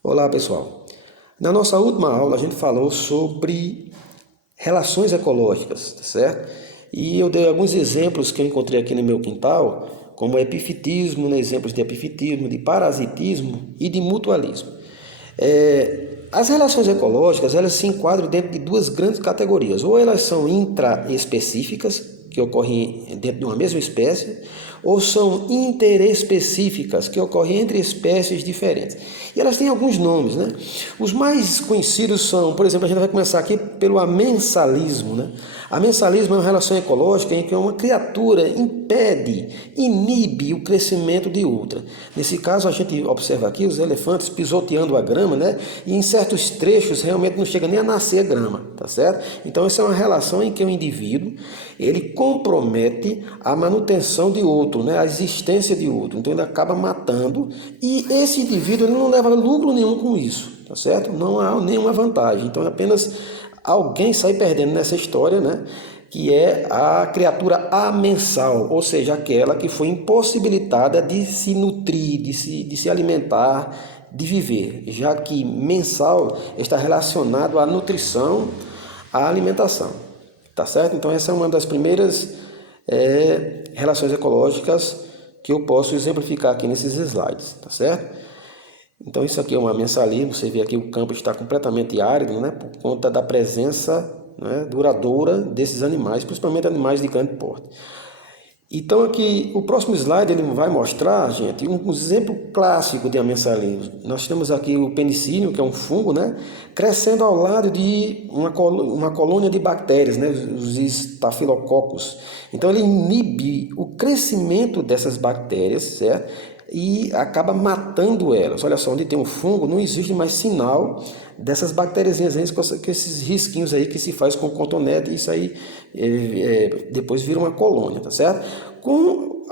Olá, pessoal. Na nossa última aula a gente falou sobre relações ecológicas, tá certo? E eu dei alguns exemplos que eu encontrei aqui no meu quintal, como epifitismo, né? Exemplos de epifitismo, de parasitismo e de mutualismo. As relações ecológicas, elas se enquadram dentro de duas grandes categorias. Ou elas são intraespecíficas, que ocorrem dentro de uma mesma espécie, ou são interespecíficas, que ocorrem entre espécies diferentes. E elas têm alguns nomes, né? Os mais conhecidos são, por exemplo, a gente vai começar aqui pelo amensalismo, né? Amensalismo é uma relação ecológica em que uma criatura impede, inibe o crescimento de outra. Nesse caso, a gente observa aqui os elefantes pisoteando a grama, né? E em certos trechos realmente não chega nem a nascer a grama, tá certo? Então essa é uma relação em que o indivíduo ele compromete a manutenção de outro, né? A existência de outro. Então ele acaba matando e esse indivíduo ele não leva lucro nenhum com isso, tá certo? Não há nenhuma vantagem. Então é apenas alguém sai perdendo nessa história, né? Que é a criatura amensal, ou seja, aquela que foi impossibilitada de se nutrir, de se alimentar, de viver, já que mensal está relacionado à nutrição, à alimentação, tá certo? Então essa é uma das primeiras relações ecológicas que eu posso exemplificar aqui nesses slides, tá certo? Então isso aqui é uma mensalismo, você vê aqui o campo está completamente árido, né, por conta da presença, né, duradoura desses animais, principalmente animais de grande porte. Então aqui, o próximo slide ele vai mostrar, gente, um exemplo clássico de amensalismo. Nós temos aqui o penicílio, que é um fungo, né, crescendo ao lado de uma colônia de bactérias, né, os estafilococos. Então ele inibe o crescimento dessas bactérias, certo? E acaba matando elas. Olha só, onde tem um fungo não existe mais sinal dessas bactériazinhas com esses risquinhos aí que se faz com cotonete, e isso aí depois vira uma colônia, tá certo? Com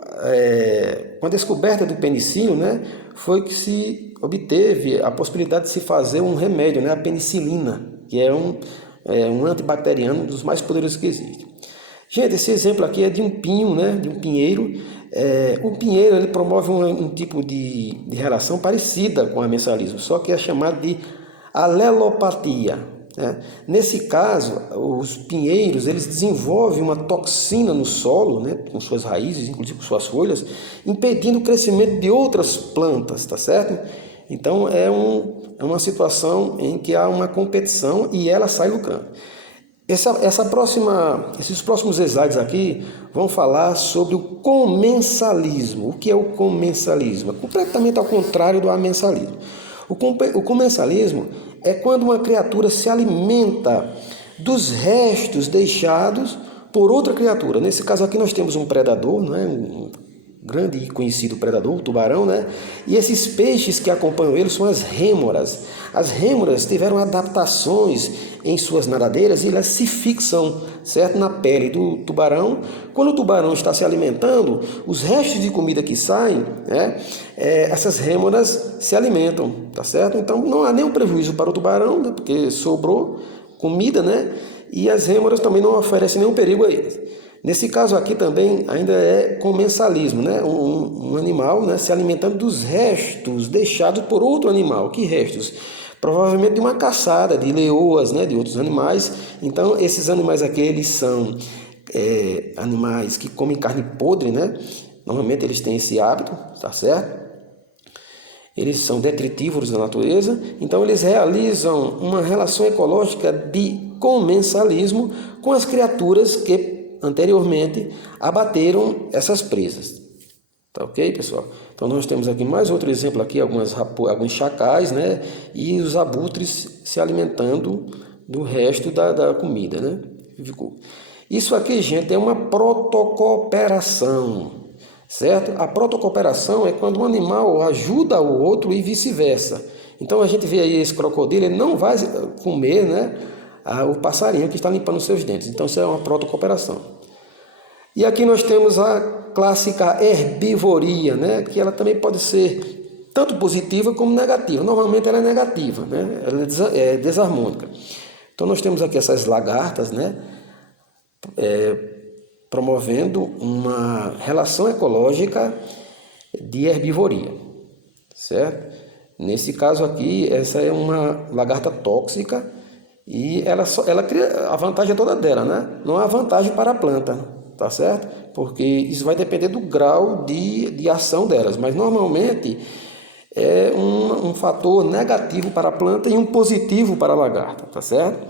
a descoberta do penicilino, né, foi que se obteve a possibilidade de se fazer um remédio, né, a penicilina, que é um antibacteriano dos mais poderosos que existe. Gente, esse exemplo aqui é de um pinho, né, de um pinheiro. O pinheiro ele promove um tipo de relação parecida com o amensalismo, só que é chamado de alelopatia, né? Nesse caso, os pinheiros eles desenvolvem uma toxina no solo, né, com suas raízes, inclusive com suas folhas, impedindo o crescimento de outras plantas, tá certo? Então é uma situação em que há uma competição e ela sai lucrando. Esses próximos slides aqui vão falar sobre o comensalismo. O que é o comensalismo? É completamente ao contrário do amensalismo. O comensalismo é quando uma criatura se alimenta dos restos deixados por outra criatura. Nesse caso aqui nós temos um predador, né? Um grande e conhecido predador, o tubarão, né? E esses peixes que acompanham ele são as rêmoras. As rêmoras tiveram adaptações em suas nadadeiras e elas se fixam, certo, na pele do tubarão. Quando o tubarão está se alimentando, os restos de comida que saem, né, essas rêmoras se alimentam, tá certo? Então não há nenhum prejuízo para o tubarão, né, porque sobrou comida, né? E as rêmoras também não oferecem nenhum perigo a eles. Nesse caso aqui também ainda é comensalismo, né? Um animal, né, se alimentando dos restos deixados por outro animal. Que restos? Provavelmente de uma caçada, de leoas, né, de outros animais. Então esses animais aqui eles são animais que comem carne podre, né? Normalmente eles têm esse hábito, tá certo? Eles são detritívoros da natureza, então eles realizam uma relação ecológica de comensalismo com as criaturas que anteriormente abateram essas presas. Tá ok, pessoal? Então nós temos aqui mais outro exemplo aqui, alguns chacais, né? E os abutres se alimentando do resto da comida, né? Isso aqui, gente, é uma protocooperação. Certo? A protocooperação é quando um animal ajuda o outro e vice-versa. Então a gente vê aí esse crocodilo, ele não vai comer, né, o passarinho que está limpando os seus dentes. Então isso é uma protocooperação. E aqui nós temos a clássica herbivoria, né, que ela também pode ser tanto positiva como negativa. Normalmente ela é negativa, né, ela é desarmônica. Então nós temos aqui essas lagartas, né, promovendo uma relação ecológica de herbivoria, certo? Nesse caso aqui, essa é uma lagarta tóxica e ela cria, a vantagem é toda dela, né? Não há vantagem para a planta, tá certo? Porque isso vai depender do grau de ação delas, mas normalmente é um fator negativo para a planta e um positivo para a lagarta, tá certo?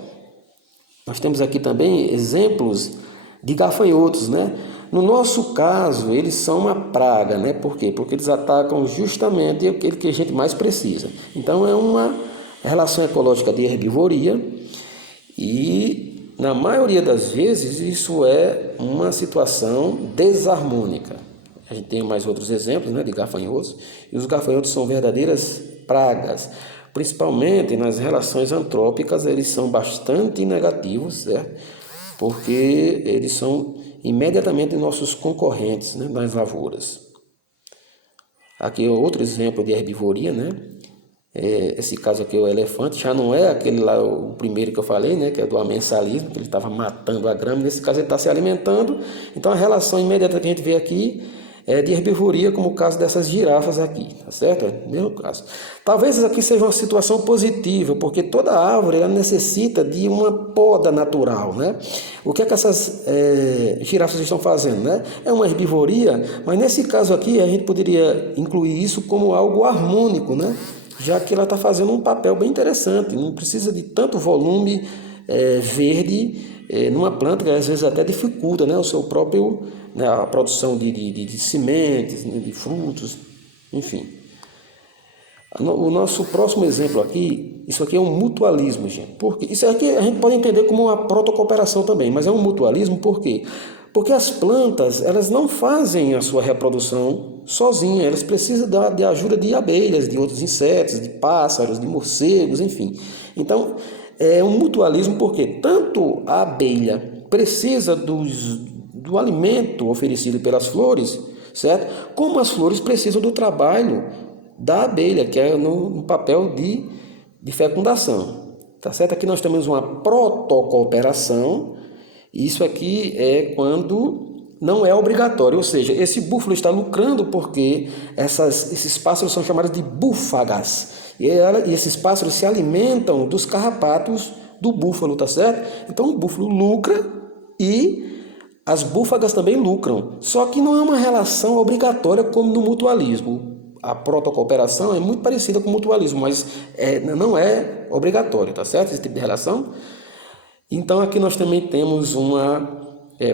Nós temos aqui também exemplos de gafanhotos, né? No nosso caso, eles são uma praga, né? Por quê? Porque eles atacam justamente aquele que a gente mais precisa. Então é uma relação ecológica de herbivoria e na maioria das vezes isso é uma situação desarmônica. A gente tem mais outros exemplos, né, de gafanhotos, e os gafanhotos são verdadeiras pragas. Principalmente nas relações antrópicas, eles são bastante negativos, certo? Porque eles são imediatamente nossos concorrentes, né, nas lavouras. Aqui é outro exemplo de herbivoria, né? Esse caso aqui é o elefante, já não é aquele lá, o primeiro que eu falei, né, que é do amensalismo, que ele estava matando a grama. Nesse caso ele está se alimentando. Então a relação imediata que a gente vê aqui é de herbivoria, como o caso dessas girafas aqui, tá certo? É o mesmo caso. Talvez aqui seja uma situação positiva, porque toda árvore ela necessita de uma poda natural, né? O que é que essas girafas estão fazendo, né? É uma herbivoria, mas nesse caso aqui a gente poderia incluir isso como algo harmônico, né? Já que ela está fazendo um papel bem interessante, não precisa de tanto volume verde numa planta que às vezes até dificulta, né, o seu próprio, né, a produção de sementes, né, de frutos, enfim. O nosso próximo exemplo aqui, isso aqui é um mutualismo, gente. Porque isso aqui a gente pode entender como uma protocooperação também, mas é um mutualismo por quê? Porque as plantas, elas não fazem a sua reprodução sozinhas, elas precisam de ajuda de abelhas, de outros insetos, de pássaros, de morcegos, enfim. Então, é um mutualismo porque tanto a abelha precisa do alimento oferecido pelas flores, certo? Como as flores precisam do trabalho da abelha, que é no papel de fecundação. Tá certo? Aqui nós temos uma protocooperação. Isso aqui é quando não é obrigatório, ou seja, esse búfalo está lucrando porque esses pássaros são chamados de búfagas. E esses pássaros se alimentam dos carrapatos do búfalo, tá certo? Então o búfalo lucra e as búfagas também lucram. Só que não é uma relação obrigatória como no mutualismo. A protocooperação é muito parecida com o mutualismo, mas não é obrigatório, tá certo? Esse tipo de relação. Então aqui nós também temos uma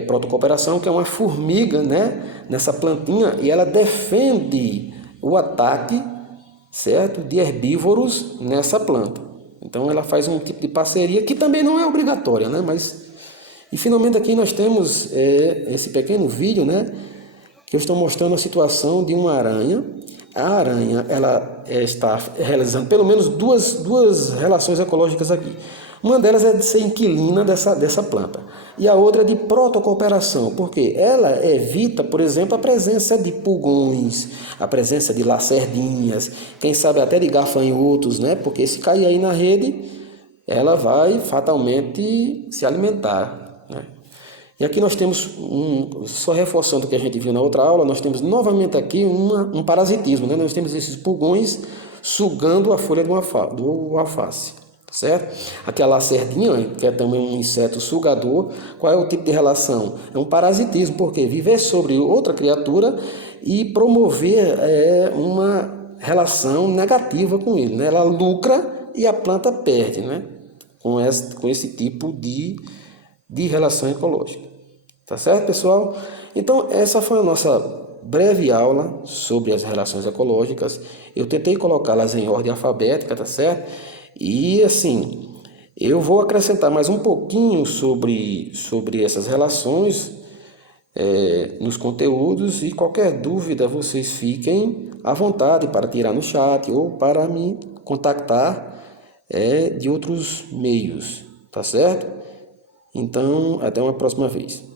protocooperação, que é uma formiga, né, nessa plantinha, e ela defende o ataque, certo, de herbívoros nessa planta. Então ela faz um tipo de parceria que também não é obrigatória, né, mas... E finalmente aqui nós temos esse pequeno vídeo, né, que eu estou mostrando a situação de uma aranha. A aranha ela está realizando pelo menos duas relações ecológicas aqui. Uma delas é de ser inquilina dessa planta. E a outra é de protocooperação, porque ela evita, por exemplo, a presença de pulgões, a presença de lacerdinhas, quem sabe até de gafanhotos, né? Porque se cair aí na rede, ela vai fatalmente se alimentar, né? E aqui nós temos, só reforçando o que a gente viu na outra aula, nós temos novamente aqui um parasitismo, né? Nós temos esses pulgões sugando a folha do alface, certo? Aqui a lacerdinha, que é também um inseto sugador, qual é o tipo de relação? É um parasitismo, porque viver sobre outra criatura e promover uma relação negativa com ele, né? Ela lucra e a planta perde, né? Com esse tipo de relação ecológica. Tá certo, pessoal? Então, essa foi a nossa breve aula sobre as relações ecológicas. Eu tentei colocá-las em ordem alfabética, tá certo? E, assim, eu vou acrescentar mais um pouquinho sobre essas relações nos conteúdos, e qualquer dúvida vocês fiquem à vontade para tirar no chat ou para me contactar de outros meios, tá certo? Então, até uma próxima vez.